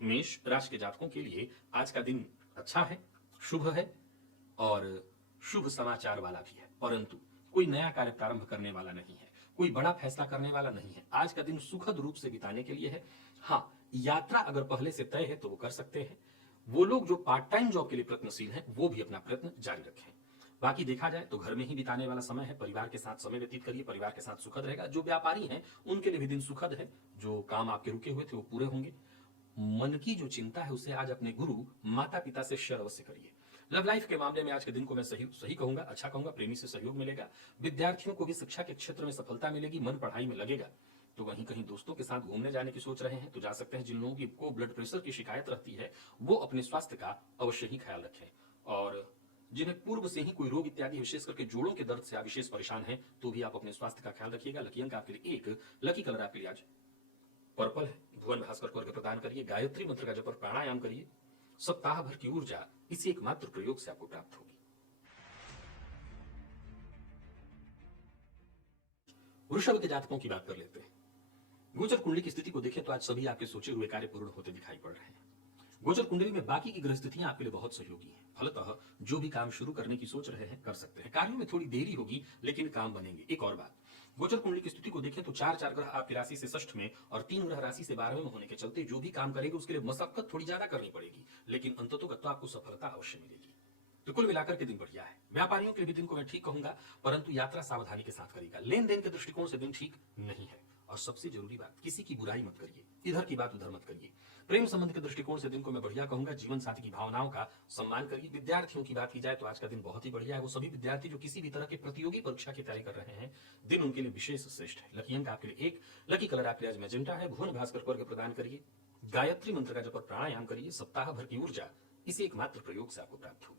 मेष राशि के जातकों के लिए आज का दिन अच्छा है, शुभ है और शुभ समाचार वाला भी है, परंतु कोई नया कार्य प्रारंभ करने वाला नहीं है, कोई बड़ा फैसला करने वाला नहीं है। आज का दिन सुखद रूप से बिताने के लिए है। हाँ, यात्रा अगर पहले से तय है तो वो कर सकते हैं। वो लोग जो पार्ट टाइम जॉब के लिए प्रयत्नशील हैं वो भी अपना प्रयत्न जारी रखें। बाकी देखा जाए तो घर में ही बिताने वाला समय है, परिवार के साथ समय व्यतीत करिए, परिवार के साथ सुखद रहेगा। जो व्यापारी हैं उनके लिए भी दिन सुखद है, जो काम आपके रुके हुए थे वो पूरे होंगे। मन की जो चिंता है उसे आज अपने गुरु माता पिता से शेयर अवश्य करिए। लव लाइफ के मामले में आज के दिन को मैं सही सही कहूंगा, अच्छा कहूंगा। प्रेमी से सहयोग मिलेगा, विद्यार्थियों को भी शिक्षा के क्षेत्र में सफलता मिलेगी, मन पढ़ाई में लगेगा। तो वहीं कहीं दोस्तों के साथ घूमने जाने की सोच रहे हैं तो जा सकते हैं। जिन लोगों को ब्लड प्रेशर की शिकायत रहती है वो अपने स्वास्थ्य का अवश्य ही ख्याल रखें। और जिन्हें पूर्व से ही कोई रोग इत्यादि विशेष करके जोड़ों के दर्द से आप विशेष परेशान हैं तो भी आप अपने स्वास्थ्य का ख्याल रखिएगा। लकी अंक आपके लिए 1, लकी कलर आपके लिए आज पर्पल है। भुवन भास्कर को अर्घ्य प्रदान करिए, गायत्री मंत्र का जप और प्राणायाम करिए। सप्ताह भर की ऊर्जा इसी एकमात्र प्रयोग से आपको प्राप्त होगी। वृषभ के जातकों की बात कर लेते हैं। गोचर कुंडली की स्थिति को देखें तो आज सभी आपके सोचे हुए कार्य पूर्ण होते दिखाई पड़ रहे हैं। गोचर कुंडली में बाकी की ग्रह स्थितियां आपके लिए बहुत सहयोगी हैं। फलतः जो भी काम शुरू करने की सोच रहे हैं कर सकते हैं। कार्यों में थोड़ी देरी होगी लेकिन काम बनेंगे। एक और बात, गोचर कुंडली की स्थिति को देखें तो 4 ग्रह आपकी राशि से षष्ठ में और 3 ग्रह राशि से 12वें में होने के चलते जो भी काम करेंगे उसके लिए मशक्कत थोड़ी ज्यादा करनी पड़ेगी, लेकिन अंततोगत आपको सफलता अवश्य मिलेगी। तो कुल मिलाकर के दिन बढ़िया है। व्यापारियों के लिए भी दिन को मैं ठीक कहूंगा, परंतु यात्रा सावधानी के साथ करेगा। लेन देन के दृष्टिकोण से दिन ठीक नहीं है। और सबसे जरूरी बात, किसी की बुराई मत करिए, इधर की बात उधर मत करिए। प्रेम संबंध के दृष्टिकोण से दिन को मैं बढ़िया कहूंगा। जीवन साथी की भावनाओं का सम्मान करिए। विद्यार्थियों की बात की जाए तो आज का दिन बहुत ही बढ़िया है। वो सभी विद्यार्थी जो किसी भी तरह के प्रतियोगी परीक्षा की तैयारी कर रहे हैं, दिन उनके लिए विशेष श्रेष्ठ है। लकी अंक आपके लिए 1, लकी कलर आपके लिए आज मैजेंटा है। भुवन भास्कर को अर्घ्य प्रदान करिए, गायत्री मंत्र का जप और प्राणायाम करिए। सप्ताह भर की ऊर्जा इसी एकमात्र प्रयोग से आपको प्राप्त होगी।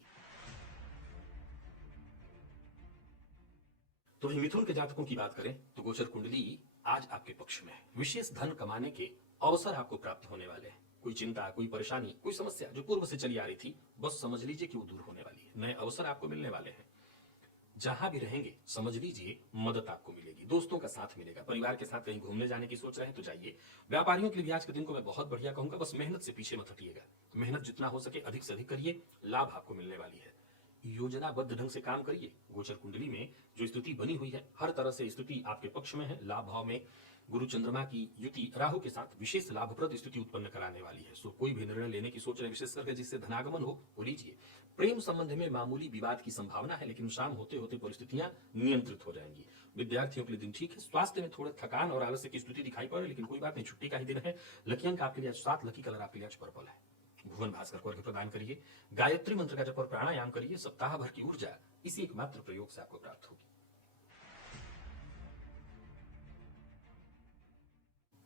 तो वही मिथुन के जातकों की बात करें तो गोचर कुंडली आज आपके पक्ष में है। विशेष धन कमाने के अवसर आपको प्राप्त होने वाले हैं। कोई चिंता, कोई परेशानी, कोई समस्या जो पूर्व से चली आ रही थी, बस समझ लीजिए कि वो दूर होने वाली है। नए अवसर आपको मिलने वाले हैं। जहां भी रहेंगे समझ लीजिए मदद आपको मिलेगी, दोस्तों का साथ मिलेगा। परिवार के साथ कहीं घूमने जाने की सोच रहे हैं तो जाइए। व्यापारियों के लिए आज के दिन को मैं बहुत बढ़िया कहूंगा। बस मेहनत से पीछे मत हटिएगा। मेहनत जितना हो सके अधिक से अधिक करिए, लाभ आपको मिलने वाली है। योजनाबद्ध ढंग से काम करिए। गोचर कुंडली में जो स्थिति बनी हुई है हर तरह से स्थिति आपके पक्ष में है। लाभ भाव में गुरु चंद्रमा की युति राहु के साथ विशेष लाभप्रद स्थिति उत्पन्न कराने वाली है। सो कोई भी निर्णय लेने की सोच रहे विशेष करके जिससे धनागमन हो वो लीजिए। प्रेम संबंध में मामूली विवाद की संभावना है, लेकिन शाम होते होते परिस्थितियां नियंत्रित हो जाएंगी। विद्यार्थियों के लिए दिन ठीक है। स्वास्थ्य में थोड़ा थकान और आलस्य की स्थिति दिखाई पड़ रही है, लेकिन कोई बात नहीं, छुट्टी का ही दिन है। लकी अंक आपके लिए आज 7, लकी कलर आपके लिए आज पर्पल है। भुवन भास्कर को अर्घ्य प्रदान करिए, गायत्री मंत्र का जप और प्राणायाम करिए। सप्ताह भर की ऊर्जा इसी एकमात्र प्रयोग से आपको प्राप्त होगी।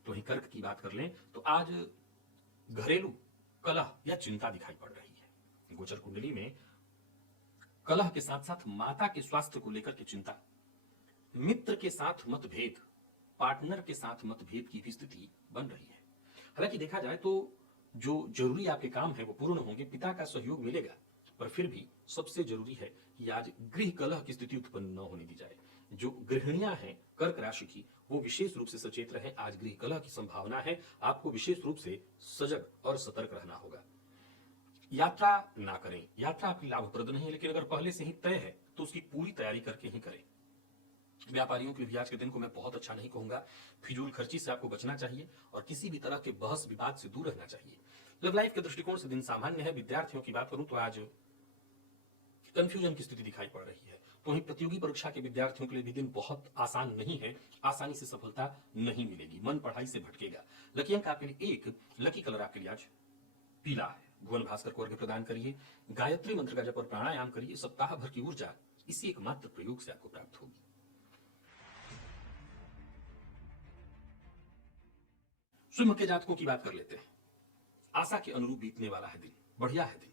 तो वहीं कर्क की बात कर लें तो आज घरेलू कलह या चिंता दिखाई पड़ रही है। गोचर कुंडली में कलह के साथ साथ माता के स्वास्थ्य को लेकर के चिंता, मित्र के साथ मतभेद, पार्टनर के साथ मतभेद की भी स्थिति बन रही है। हालांकि देखा जाए तो जो जरूरी आपके काम है वो पूर्ण होंगे, पिता का सहयोग मिलेगा, पर फिर भी सबसे जरूरी है कि आज गृह कलह की स्थिति उत्पन्न न होने दी जाए। जो गृहिणियां हैं कर्क राशि की वो विशेष रूप से सचेत रहे। आज गृह कलह की संभावना है। आपको विशेष रूप से सजग और सतर्क रहना होगा। यात्रा ना करें, यात्रा आपकी लाभप्रद नहीं है, लेकिन अगर पहले से ही तय है तो उसकी पूरी तैयारी करके ही करें। व्यापारियों के लिए आज के दिन को मैं बहुत अच्छा नहीं कहूंगा। फिजूल खर्ची से आपको बचना चाहिए और किसी भी तरह के बहस विवाद से दूर रहना चाहिए। लव लाइफ के दृष्टिकोण से दिन सामान्य है। विद्यार्थियों की बात करूं तो आज कंफ्यूजन की स्थिति दिखाई पड़ रही है। तो वहीं प्रतियोगी परीक्षा के विद्यार्थियों के लिए भी दिन बहुत आसान नहीं है। आसानी से सफलता नहीं मिलेगी, मन पढ़ाई से भटकेगा। लकी अंक आपके लिए 1, लकी कलर आपके लिए आज पीला है। भुवन भास्कर को अर्घ्य प्रदान करिए, गायत्री मंत्र का जप और प्राणायाम करिए। सप्ताह भर की ऊर्जा इसी एकमात्र प्रयोग से आपको प्राप्त होगी। सिंह के जातकों की बात कर लेते हैं। आशा के अनुरूप बीतने वाला है दिन, बढ़िया है दिन।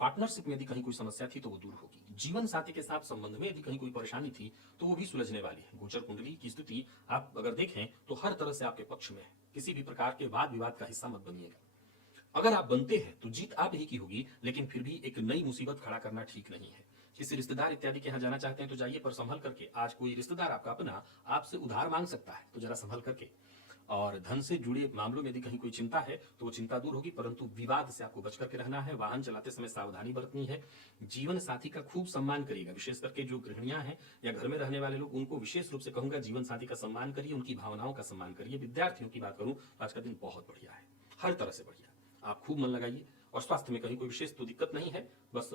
पार्टनरशिप में यदि कहीं कोई समस्या थी तो वो दूर होगी। जीवन साथी के साथ संबंध में यदि कहीं कोई परेशानी थी तो वो भी सुलझने वाली है। गोचर कुंडली की स्थिति आप अगर देखें तो हर तरह से आपके पक्ष में है। किसी भी प्रकार के वाद विवाद का हिस्सा मत बनिएगा। अगर आप बनते हैं तो जीत आप ही की होगी, लेकिन फिर भी एक नई मुसीबत खड़ा करना ठीक नहीं है। किसी रिश्तेदार इत्यादि के यहाँ जाना चाहते हैं तो जाइए, पर संभल करके। आज कोई रिश्तेदार आपका अपना आपसे उधार मांग सकता है, तो जरा संभल करके। और धन से जुड़े मामलों में यदि कहीं कोई चिंता है तो वो चिंता दूर होगी, परंतु विवाद से आपको बच करके रहना है। वाहन चलाते समय सावधानी बरतनी है। जीवन साथी का खूब सम्मान करिएगा, विशेष करके जो गृहिणियां हैं या घर में रहने वाले लोग, उनको विशेष रूप से कहूंगा जीवन साथी का सम्मान करिए, उनकी भावनाओं का सम्मान करिए। विद्यार्थियों की बात करूं तो आज का दिन बहुत बढ़िया है, हर तरह से बढ़िया। आप खूब मन लगाइए और स्वास्थ्य में कहीं कोई विशेष तो दिक्कत नहीं है, बस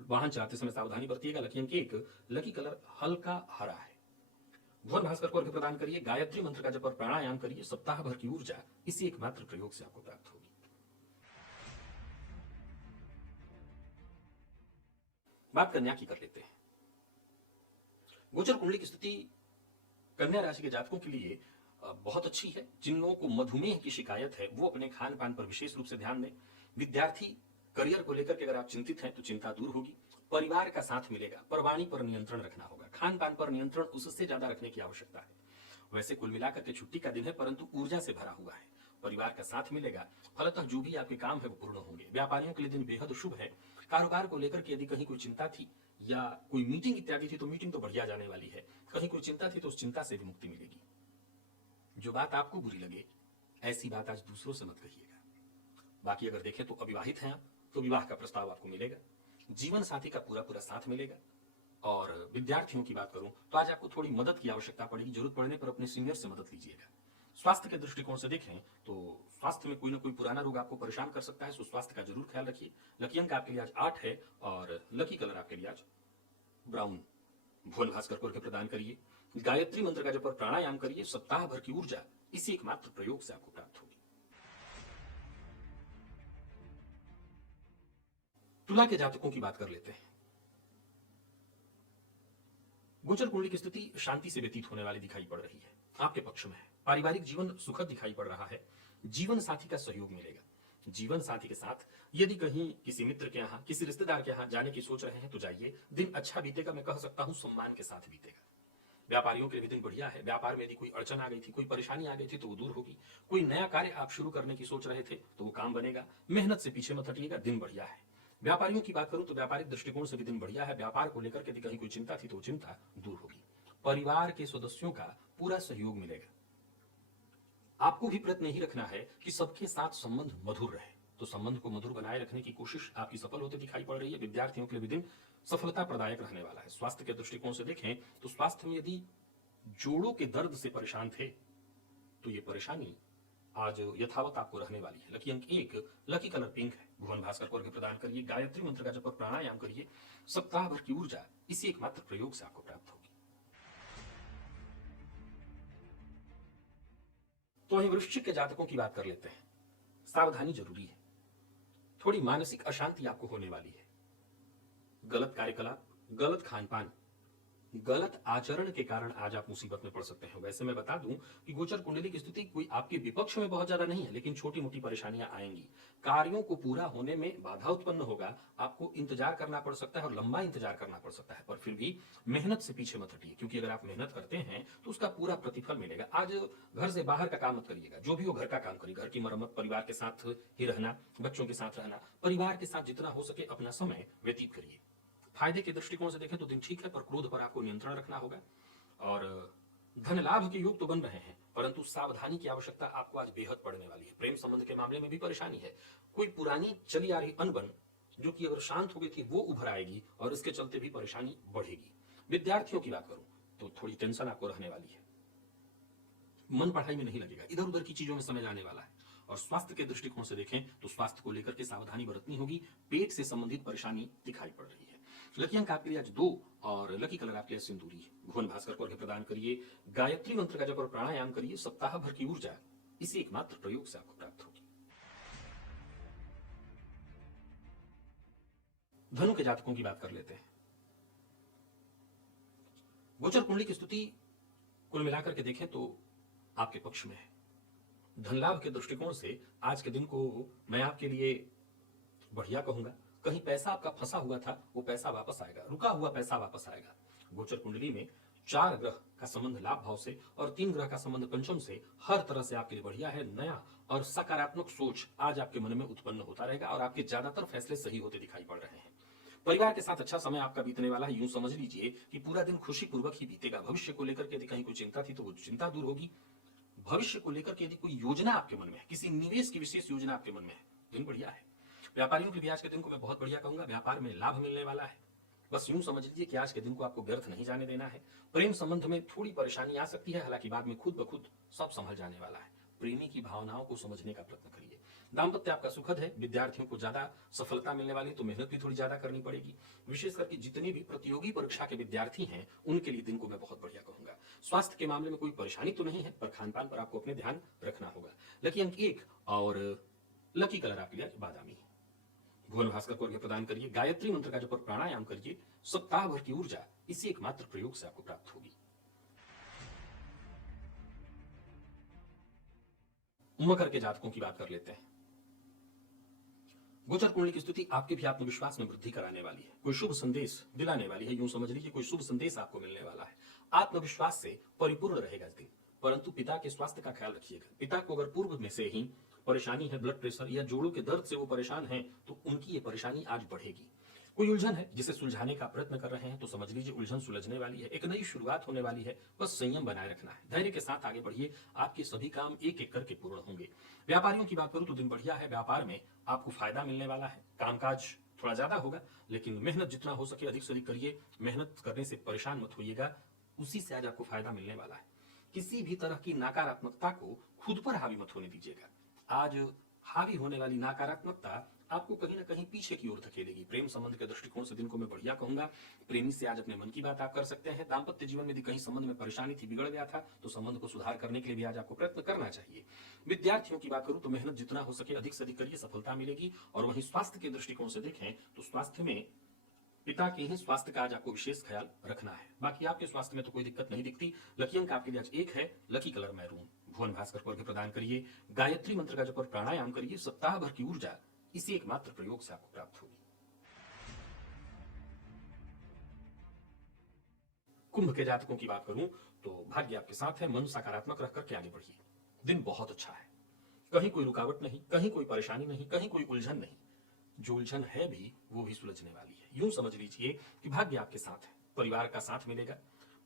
वाहन चलाते समय सावधानी बरतिएगा। लकी अंक 1, लकी कलर हल्का हरा है। भुवन भास्कर को अर्घ्य प्रदान करिए, गायत्री मंत्र का जप और प्राणायाम करिए। सप्ताह भर की ऊर्जा इसी एकमात्र प्रयोग से आपको प्राप्त होगी। बात कन्या की कर लेते हैं। गोचर कुंडली की स्थिति कन्या राशि के जातकों के लिए बहुत अच्छी है। जिन लोगों को मधुमेह की शिकायत है वो अपने खान पान पर विशेष रूप से ध्यान दें। विद्यार्थी करियर को लेकर के अगर आप चिंतित हैं तो चिंता दूर होगी। परिवार का साथ मिलेगा, पर वाणी पर नियंत्रण रखना होगा। खान पान पर नियंत्रण उससे ज्यादा रखने की आवश्यकता है। वैसे कुल मिलाकर के छुट्टी का दिन है, परंतु ऊर्जा से भरा हुआ है। परिवार का साथ मिलेगा, फलतः जो भी आपके काम है वो पूर्ण होंगे। व्यापारियों के लिए दिन बेहद शुभ है। कारोबार को लेकर के यदि कहीं कोई चिंता थी या कोई मीटिंग इत्यादि थी तो मीटिंग तो बढ़िया जाने वाली है। कहीं कोई चिंता थी तो उस चिंता से भी मुक्ति मिलेगी। जो बात आपको बुरी लगे ऐसी बात आज दूसरों से मत कहिएगा। बाकी अगर देखें तो अविवाहित हैं आप तो विवाह का प्रस्ताव आपको मिलेगा। जीवन साथी का पूरा पूरा साथ मिलेगा। और विद्यार्थियों की बात करूं तो आज आपको थोड़ी मदद की आवश्यकता पड़ेगी। जरूरत पड़ने पर अपने सीनियर से मदद लीजिएगा। स्वास्थ्य के दृष्टिकोण से देखें तो स्वास्थ्य में कोई ना कोई पुराना रोग आपको परेशान कर सकता है, सो स्वास्थ्य का जरूर ख्याल रखिए। लकी अंक आपके लिए आज 8 है और लकी कलर आपके लिए आज ब्राउन। भुवन भास्कर को अर्घ्य प्रदान करिए, गायत्री मंत्र का जप और प्राणायाम करिए। सप्ताह भर की ऊर्जा इसी एकमात्र प्रयोग से आपको प्राप्त होगी। तुला के जातकों की बात कर लेते हैं। गोचर कुंडली की स्थिति शांति से व्यतीत होने वाली दिखाई पड़ रही है, आपके पक्ष में है। पारिवारिक जीवन सुखद दिखाई पड़ रहा है। जीवन साथी का सहयोग मिलेगा। जीवन साथी के साथ यदि कहीं किसी मित्र के यहाँ, किसी रिश्तेदार के यहाँ जाने की सोच रहे हैं तो जाइए। दिन अच्छा बीतेगा, मैं कह सकता हूं सम्मान के साथ बीतेगा। व्यापारियों के लिए भी दिन बढ़िया है। व्यापार में यदि कोई अड़चन आ गई थी, कोई परेशानी आ गई थी तो वो दूर होगी। कोई नया कार्य आप शुरू करने की सोच रहे थे तो वो काम बनेगा। मेहनत से पीछे मत हटिएगा, दिन बढ़िया है। व्यापारियों की बात करूं तो व्यापारिक दृष्टिकोण से भी दिन बढ़िया है। व्यापार को लेकर के यदि कहीं कोई चिंता थी तो वो चिंता दूर होगी। परिवार के सदस्यों का पूरा सहयोग मिलेगा। आपको भी प्रयत्न यही रखना है कि सबके साथ संबंध मधुर रहे, तो संबंध को मधुर बनाए रखने की कोशिश आपकी सफल होती दिखाई पड़ रही है। विद्यार्थियों के लिए भी दिन सफलता प्रदायक रहने वाला है। स्वास्थ्य के दृष्टिकोण से देखें तो स्वास्थ्य में यदि जोड़ों के दर्द से परेशान थे तो ये परेशानी आज यथावत आपको रहने वाली है। लकी अंक 1, लकी कलर पिंक है। भुवन भास्कर को अर्घ्य प्रदान करिए, गायत्री मंत्र का जप और प्राणायाम करिए। सप्ताह भर की ऊर्जा इसी एकमात्र प्रयोग से आपको प्राप्त होगी। तो वहीं वृश्चिक के जातकों की बात कर लेते हैं। सावधानी जरूरी है। थोड़ी मानसिक अशांति आपको होने वाली है। गलत कार्यकलाप, गलत खान पान, गलत आचरण के कारण आज आप मुसीबत में पड़ सकते हैं। वैसे मैं बता दूं कि गोचर कुंडली की स्थिति कोई आपके विपक्ष में बहुत ज्यादा नहीं है, लेकिन छोटी मोटी परेशानियां आएंगी। कार्यों को पूरा होने में बाधा उत्पन्न होगा। आपको इंतजार करना पड़ सकता है और लंबा इंतजार करना पड़ सकता है, पर फिर भी मेहनत से पीछे मत हटिए, क्योंकि अगर आप मेहनत करते हैं तो उसका पूरा प्रतिफल मिलेगा। आज घर से बाहर का काम मत करिएगा, जो भी हो घर का काम करिए। घर की मरम्मत, परिवार के साथ ही रहना, बच्चों के साथ रहना, परिवार के साथ जितना हो सके अपना समय व्यतीत करिए। फायदे के दृष्टिकोण से देखें तो दिन ठीक है, पर क्रोध पर आपको नियंत्रण रखना होगा। और धन लाभ के योग तो बन रहे हैं, परंतु सावधानी की आवश्यकता आपको आज बेहद पड़ने वाली है। प्रेम संबंध के मामले में भी परेशानी है। कोई पुरानी चली आ रही अनबन जो कि अगर शांत हो गई थी वो उभर आएगी और इसके चलते भी परेशानी बढ़ेगी। विद्यार्थियों की बात करूं तो थोड़ी टेंशन आपको रहने वाली है। मन पढ़ाई में नहीं लगेगा, इधर उधर की चीजों में समय जाने वाला है। और स्वास्थ्य के दृष्टिकोण से देखें तो स्वास्थ्य को लेकर के सावधानी बरतनी होगी। पेट से संबंधित परेशानी दिखाई पड़ रही है। लकी अंक आपके लिए आज 2 और लकी कलर आपके लिए सिंदूरी है। भुवन भास्कर को अर्घ्य प्रदान करिए, गायत्री मंत्र का जप और प्राणायाम करिए। सप्ताह भर की ऊर्जा इसी एकमात्र प्रयोग से आपको प्राप्त होगी। धनु के जातकों की बात कर लेते हैं। गोचर कुंडली की स्थिति कुल मिलाकर के देखें तो आपके पक्ष में है। धन लाभ के दृष्टिकोण से आज के दिन को मैं आपके लिए बढ़िया कहूंगा। कहीं पैसा आपका फंसा हुआ था वो पैसा वापस आएगा, रुका हुआ पैसा वापस आएगा। गोचर कुंडली में 4 ग्रह का संबंध लाभ भाव से और 3 ग्रह का संबंध पंचम से हर तरह से आपके लिए बढ़िया है। नया और सकारात्मक सोच आज आपके मन में उत्पन्न होता रहेगा और आपके ज्यादातर फैसले सही होते दिखाई पड़ रहे हैं। परिवार के साथ अच्छा समय आपका बीतने वाला है। यूं समझ लीजिए कि पूरा दिन खुशी पूर्वक ही बीतेगा। भविष्य को लेकर के यदि कहीं कोई चिंता थी तो वो चिंता दूर होगी। भविष्य को लेकर के यदि कोई योजना आपके मन में है, किसी निवेश की विशेष योजना आपके मन में है, दिन बढ़िया है। व्यापारियों के लिए आज के दिन को मैं बहुत बढ़िया कहूंगा, व्यापार में लाभ मिलने वाला है। बस यूं समझ लीजिए कि आज के दिन को आपको व्यर्थ नहीं जाने देना है। प्रेम संबंध में थोड़ी परेशानी आ सकती है, हालांकि बाद में खुद ब खुद सब संभल जाने वाला है। प्रेमी की भावनाओं को समझने का प्रयत्न करिए। दाम्पत्य आपका सुखद है। विद्यार्थियों को ज्यादा सफलता मिलने वाली, तो मेहनत भी थोड़ी ज्यादा करनी पड़ेगी। विशेष करके जितने भी प्रतियोगी परीक्षा के विद्यार्थी हैं, उनके लिए दिन को मैं बहुत बढ़िया कहूंगा। स्वास्थ्य के मामले में कोई परेशानी तो नहीं है, पर खान पान पर आपको अपने ध्यान रखना होगा। लकी अंक 1 और लकी कलर आपके लिए बादामी है। भुवन भास्कर को अर्घ्य प्रदान करिए। गायत्री मंत्र का जप और प्राणायाम करिए। सप्ताह भर की ऊर्जा इसी एकमात्र प्रयोग से आपको प्राप्त होगी। मकर के जातकों की बात कर लेते हैं। गोचर कुंडली की स्थिति आपके भी आत्मविश्वास में वृद्धि कराने वाली है। कोई शुभ संदेश दिलाने वाली है। यूं समझ लीजिए कोई शुभ संदेश आपको मिलने वाला है। आत्मविश्वास से परिपूर्ण रहेगा इस दिन। परंतु पिता के स्वास्थ्य का ख्याल रखिएगा। पिता को अगर पूर्व में से ही परेशानी है, ब्लड प्रेशर या जोड़ों के दर्द से वो परेशान हैं, तो उनकी ये परेशानी आज बढ़ेगी। कोई उलझन है जिसे सुलझाने का प्रयत्न कर रहे हैं, तो समझ लीजिए उलझन सुलझने वाली है। एक नई शुरुआत होने वाली है। बस संयम बनाए रखना है। धैर्य के साथ आगे बढ़िए। आपके सभी काम एक एक करके पूर्ण होंगे। व्यापारियों की बात करूं तो दिन बढ़िया है। व्यापार में आपको फायदा मिलने वाला है। कामकाज थोड़ा ज्यादा होगा, लेकिन मेहनत जितना हो सके अधिक से अधिक करिए। मेहनत करने से परेशान मत होइएगा, उसी से आज आपको फायदा मिलने वाला है। किसी भी तरह की नकारात्मकता को खुद पर हावी मत होने दीजिएगा। आज हावी होने वाली नकारात्मकता आपको कहीं ना कहीं पीछे की ओर धकेलेगी। प्रेम संबंध के दृष्टिकोण से दिन को मैं बढ़िया कहूंगा। प्रेमी से आज अपने मन की बात आप कर सकते हैं। दाम्पत्य जीवन में यदि कहीं संबंध में परेशानी थी, बिगड़ गया था, तो संबंध को सुधार करने के लिए भी आज आपको प्रयत्न करना चाहिए। विद्यार्थियों की बात करूं तो मेहनत जितना हो सके अधिक से अधिक करिए, सफलता मिलेगी। और वहीं स्वास्थ्य के दृष्टिकोण से देखें तो स्वास्थ्य में पिता के ही स्वास्थ्य का आज आपको विशेष ख्याल रखना है। बाकी आपके स्वास्थ्य में तो कोई दिक्कत नहीं दिखती। लकी अंक आपके लिए आज 1 है। Lucky colour maroon. Bhuvan Bhaskar को अर्घ्य प्रदान करिए। गायत्री मंत्र का जप और प्राणायाम करिए। सप्ताह भर की ऊर्जा इसी एकमात्र प्रयोग से आपको प्राप्त होगी। कुंभ के जातकों की बात करूं तो भाग्य आपके साथ है। मन सकारात्मक रखकर के आगे बढ़िए। दिन बहुत अच्छा है। कहीं कोई रुकावट नहीं, कहीं कोई परेशानी नहीं, कहीं कोई उलझन नहीं। जो उलझन है भी वो भी सुलझने वाली है। यूं समझ लीजिए कि भाग्य आपके साथ है। परिवार का साथ मिलेगा।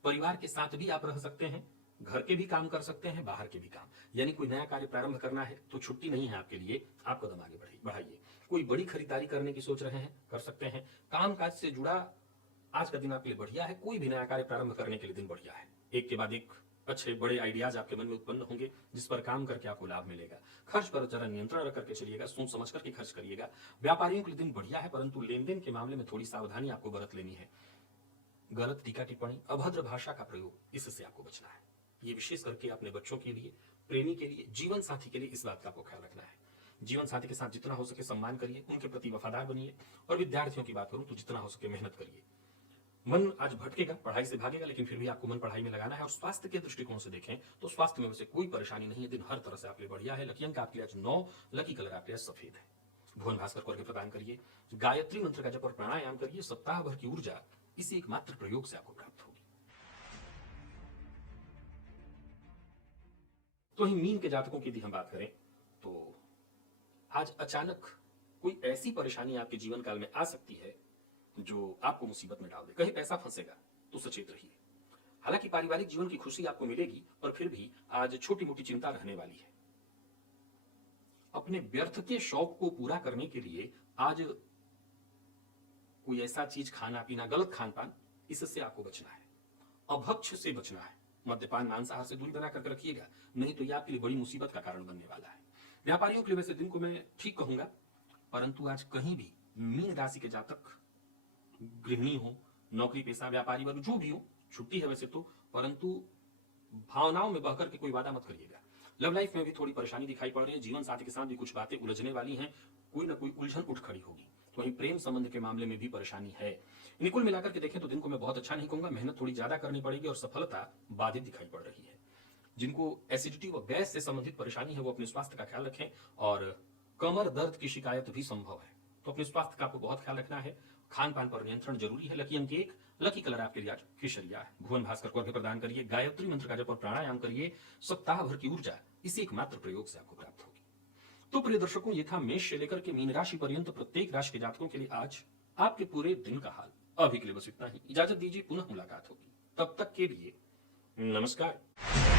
परिवार के साथ भी आप रह सकते हैं। घर के भी काम कर सकते हैं, बाहर के भी काम। यानी कोई नया कार्य प्रारंभ करना है तो छुट्टी नहीं है आपके लिए। आप कदम आगे बढ़ाइए। कोई बड़ी खरीदारी करने की सोच रहे हैं, कर सकते हैं। कामकाज से जुड़ा आज का दिन आपके लिए बढ़िया है। कोई भी नया कार्य प्रारंभ करने के लिए दिन बढ़िया है। एक के बाद एक अच्छे बड़े आइडियाज आपके मन में उत्पन्न होंगे, जिस पर काम करके आपको लाभ मिलेगा। खर्च पर जरा नियंत्रण रख करके चलिएगा। सोच समझ करके खर्च करिएगा। व्यापारियों के लिए दिन बढ़िया है, परंतु लेन देन के मामले में थोड़ी सावधानी आपको बरत लेनी है। गलत टीका टिप्पणी, अभद्र भाषा का प्रयोग, इससे आपको बचना है। ये विशेष करके अपने बच्चों के लिए, प्रेमी के लिए, जीवन साथी के लिए इस बात का आपको ख्याल रखना है। जीवन साथी के साथ जितना हो सके सम्मान करिए, उनके प्रति वफादार बनिए। और विद्यार्थियों की बात करूं तो जितना हो सके मेहनत करिए। मन आज भटकेगा, पढ़ाई से भागेगा, लेकिन फिर भी आपको मन पढ़ाई में लगाना है। और स्वास्थ्य के दृष्टिकोण से देखें तो स्वास्थ्य में वैसे कोई परेशानी नहीं है। दिन हर तरह से आपके लिए बढ़िया है। लकी अंक आपके लिए आज 9। लकी कलर आपके लिए सफेद है। भुवन भास्कर को अर्घ्य प्रदान करिए। गायत्री मंत्र का जप और प्राणायाम करिए। सप्ताह भर की ऊर्जा इसी एकमात्र प्रयोग से आपको प्राप्त होगी। तो ही मीन के जातकों की यदि हम बात करें तो आज अचानक कोई ऐसी परेशानी आपके जीवन काल में आ सकती है जो आपको मुसीबत में डाल दे। कहीं पैसा फंसेगा तो सचेत रहिए। हालांकि पारिवारिक जीवन की खुशी आपको मिलेगी, पर फिर भी आज छोटी मोटी चिंता रहने वाली है। अपने व्यर्थ के शौक को पूरा करने के लिए आज कोई ऐसा चीज खाना पीना, गलत खान पान, इससे आपको बचना है। अभक्ष से बचना है। मद्यपान, मांसाहार से दूरी बना कर रखिएगा, नहीं तो यह आपके लिए बड़ी मुसीबत का कारण बनने वाला है। व्यापारियों के लिए वैसे दिन को मैं ठीक कहूंगा, परंतु आज कहीं भी मीन राशि के जातक, गृहिणी हो, नौकरी पेशा, व्यापारी वर्ग जो भी हो, छुट्टी है वैसे तो, परंतु भावनाओं में बहकर के कोई वादा मत करिएगा। लव लाइफ में भी थोड़ी परेशानी दिखाई पड़ रही है। जीवन साथी के साथ भी कुछ बातें उलझने वाली हैं। कोई ना कोई उलझन उठ खड़ी होगी। तो वहीं प्रेम संबंध के मामले में भी परेशानी है। निकुल मिलाकर के देखें तो दिन को मैं बहुत अच्छा नहीं कहूंगा। मेहनत थोड़ी ज्यादा करनी पड़ेगी और सफलता बाधित दिखाई पड़ रही है। जिनको एसिडिटी व गैस से संबंधित परेशानी है वो अपने स्वास्थ्य का ख्याल रखें। और कमर दर्द की शिकायत भी संभव है, तो अपने स्वास्थ्य का आपको बहुत ख्याल रखना है। खान पान पर नियंत्रण जरूरी है। लकी अंक 1। लकी कलर आपके लिए आज केसरिया है। भुवन भास्कर को अर्घ्य प्रदान करिए। गायत्री मंत्र का जप और प्राणायाम करिए। सप्ताह भर की ऊर्जा इसी एकमात्र प्रयोग से आपको प्राप्त होगी। तो प्रिय दर्शकों, ये था मेष से लेकर के मीन राशि पर्यंत प्रत्येक राशि के जातकों के लिए आज आपके पूरे दिन का हाल। अभी के लिए बस इतना ही। इजाजत दीजिए, पुनः मुलाकात होगी। तब तक के लिए नमस्कार।